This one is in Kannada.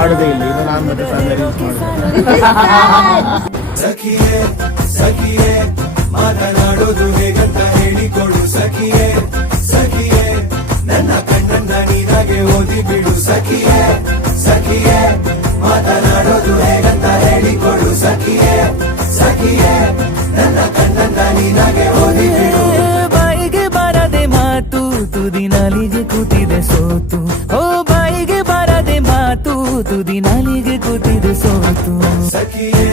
ಆಡೋದೇ ಇಲ್ಲ ಇನ್ನು ನಾನು ಮತ್ತೆ ಸಾಂಗ್ ಅರೇಂಜ್ ಸಖಿಯೇ ಸಖಿಯೇ ಮಾತನಾಡೋದು ಹೇಗಂತ ಹೇಳಿಕೊಡು ಸಖಿಯೇ ಸಖಿಯೇ ನನ್ನ ಕಣ್ಣನ್ನ ನೀನಾಗೆ ಓದಿ ಬಿಡು ಸಖಿಯೇ ಸಖಿಯೇ ಮಾತನಾಡೋದು ಹೇಗಂತ ಹೇಳಿಕೊಡು ಸಖಿಯೇ ಸಖಿಯೇ ನನ್ನ ಕಣ್ಣನ್ನ ನೀನಾಗೆ ಓದಿ ಬಿಡು. ಬಾಯಿಗೆ ಬಾರದೆ ಮಾತು ತುದಿ ನಾಲಿಗೆ ಕೂತಿದೆ ಸೋತು. ಓ ಬಾಯಿಗೆ ಬಾರದೆ ಮಾತು ತುದಿ ನಾಲಿಗೆ ಕೂತಿದೆ ಸೋತು. ಸಖಿಯೇ